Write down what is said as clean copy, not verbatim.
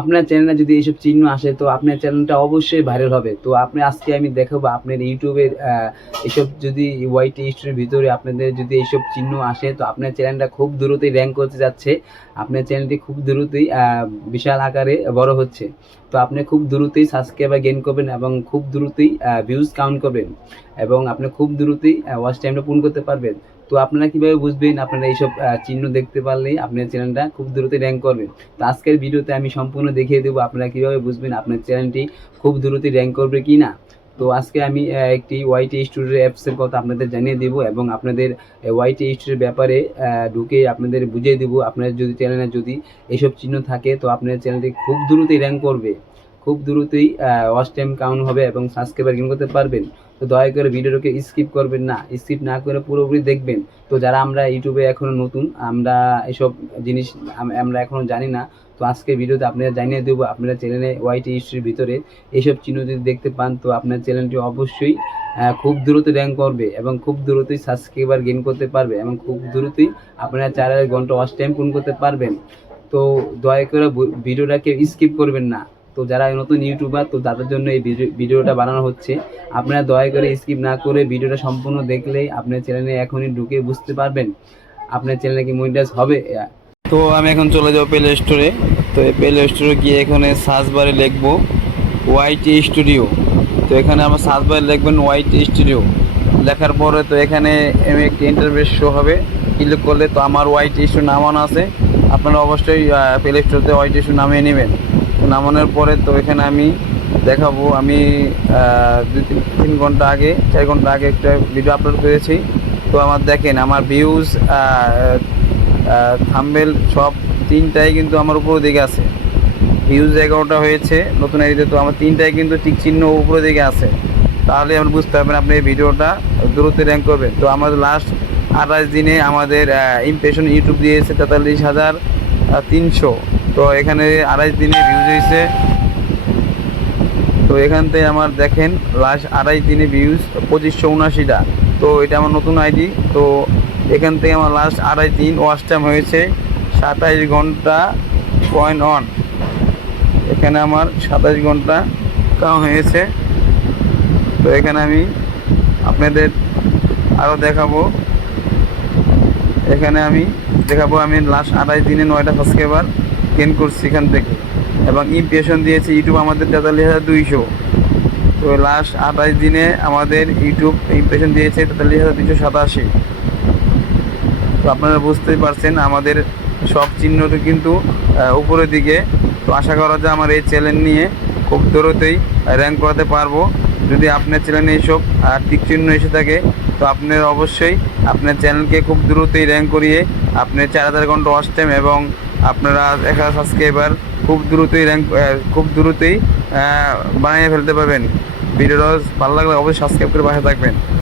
আপনার চ্যানেলে যদি এইসব চিহ্ন আসে তো আপনার চ্যানেলটা অবশ্যই ভাইরাল হবে। তো আজকে আমি দেখাবো আপনার ইউটিউবের এসব যদি ওয়াইটি স্টুডিওর ভিতরে আপনাদের যদি এইসব চিহ্ন আসে তো আপনার চ্যানেলটা খুব দ্রুতই র্যাঙ্ক করতে যাচ্ছে। আপনার চ্যানেলটি খুব দ্রুতই বিশাল আকারে বড় হচ্ছে। তো আপনি খুব দ্রুতই সাবস্ক্রাইবার গেইন করবেন এবং খুব দ্রুতই ভিউজ কাউন্ট করবেন এবং আপনি খুব দ্রুতই ওয়াচ টাইমটা পূরণ করতে পারবেন। তো আপনারা কিভাবে বুঝবেন? আপনারা এইসব চিহ্ন দেখতে পারলেই আপনার চ্যানেলটা খুব দ্রুত র্যাঙ্ক করবে। তো আজকের ভিডিওতে আমি সম্পূর্ণ দেখিয়ে দেবো আপনারা কিভাবে বুঝবেন আপনার চ্যানেলটি খুব দ্রুতই র্যাঙ্ক করবে কি না। তো আজকে আমি একটি ওয়াইটি স্টুডিও অ্যাপসের কথা আপনাদের জানিয়ে দেবো এবং আপনাদের ওয়াইটি স্টুডিওর ব্যাপারে ঢুকে আপনাদের বুঝিয়ে দেবো। আপনার যদি চ্যানেলে যদি এইসব চিহ্ন থাকে তো আপনার চ্যানেলটি খুব দ্রুতই র্যাঙ্ক করবে, খুব দ্রুতই ওয়াচ টাইম কাউন্ট হবে এবং সাবস্ক্রাইবার গেইন করতে পারবেন। তো দয়া করে ভিডিওটাকে স্কিপ করবেন না, স্কিপ না করে পুরোপুরি দেখবেন। তো যারা আমরা ইউটিউবে এখনও নতুন, আমরা এসব জিনিস আমরা এখনও জানি না। তো আজকের ভিডিওতে আপনারা জানিয়ে দেবো আপনারা চ্যানেলে ওয়াইটি হিস্ট্রির ভিতরে এইসব চিহ্ন যদি দেখতে পান তো আপনার চ্যানেলটি অবশ্যই খুব দ্রুত র্যাঙ্ক করবে এবং খুব দ্রুতই সাবস্ক্রাইবার গেইন করতে পারবে এবং খুব দ্রুতই আপনারা 4 ঘন্টা ওয়াচ টাইম পূরণ করতে পারবেন। তো দয়া করে ভিডিওটাকে স্কিপ করবেন না। তো যারা নতুন ইউটিউবার তো তাদের জন্য এই ভিডিওটা বানানো হচ্ছে। আপনারা দয়া করে স্কিপ না করে ভিডিওটা সম্পূর্ণ দেখলেই আপনার চ্যানেলে এখনই ঢুকে বুঝতে পারবেন আপনার চ্যানেলে কি মনিটাইজ হবে। তো আমি এখন চলে যাবো প্লে স্টোরে। তো এই প্লে স্টোরে গিয়ে এখানে সার্চ বারে লিখবো ওয়াইটি স্টুডিও। তো এখানে আমার সার্চ বারে লিখবেন ওয়াইটি স্টুডিও। লেখার পরে তো এখানে একটি ইন্টারফেস শো হবে। ক্লিক করলে তো আমার ওয়াইটি স্টুডিও নামানো আছে। আপনারা অবশ্যই প্লে স্টোরতে ওয়াইটি স্টুডিও নামিয়ে নেবেন। তো নামানোর পরে তো এখানে আমি দেখাবো আমি 2-3 ঘন্টা আগে 4 ঘন্টা আগে একটা ভিডিও আপলোড করেছি। তো আমার দেখেন আমার ভিউজ থাম্বনেল সব 3টাই কিন্তু আমার উপরের দিকে আছে। ভিউজ 11টা হয়েছে নতুন আইডিতে, তো আমার 3টাই কিন্তু টিক চিহ্ন উপরের দিকে আছে। তাহলে আপনি বুঝতে পারবেন আপনি এই ভিডিওটা দ্রুত র্যাঙ্ক করবেন। তো আমাদের লাস্ট 28 দিনে আমাদের ইমপ্রেশন ইউটিউব দিয়েছে 43,300। তো এখানে 28 দিনে ভিউজ হয়েছে। তো এখান থেকে আমার দেখেন লাস্ট 28 দিনে ভিউজ 2579টা। তো এটা আমার নতুন আইডি। তো এখান থেকে আমার লাস্ট 28 দিন ওয়াচ টাইম হয়েছে 27 ঘন্টা পয়েন্ট অন। এখানে আমার 27 ঘন্টা কাম হয়েছে। তো এখানে আমি আপনাদের আরও দেখাবো। এখানে আমি দেখাবো আমি লাস্ট 28 দিনে 9টা সাবস্ক্রাইবার গেইন করছি এখান থেকে এবং ইমপ্রেশন দিয়েছে ইউটিউব আমাদের 43,200। তো লাস্ট 28 দিনে আমাদের ইউটিউব ইমপ্রেশন দিয়েছে 43,287। তো আপনারা বুঝতেই পারছেন আমাদের সব চিহ্নটা কিন্তু উপরের দিকে। তো আশা করা যায় আমার এই চ্যানেল নিয়ে খুব দ্রুতই র্যাঙ্ক করাতে পারবো। যদি আপনার চ্যানেলে এইসব টিক চিহ্ন এসে থাকে তো আপনার অবশ্যই আপনার চ্যানেলকে খুব দ্রুতই র্যাঙ্ক করিয়ে আপনার 4,000 ঘন্টা ওয়াচ টাইম এবং আপনারা 1,000 সাবস্ক্রাইবার খুব দ্রুতই বানিয়ে ফেলতে পারবেন। ভিডিওটা ভালো লাগলে অবশ্যই সাবস্ক্রাইব করে পাশে থাকবেন।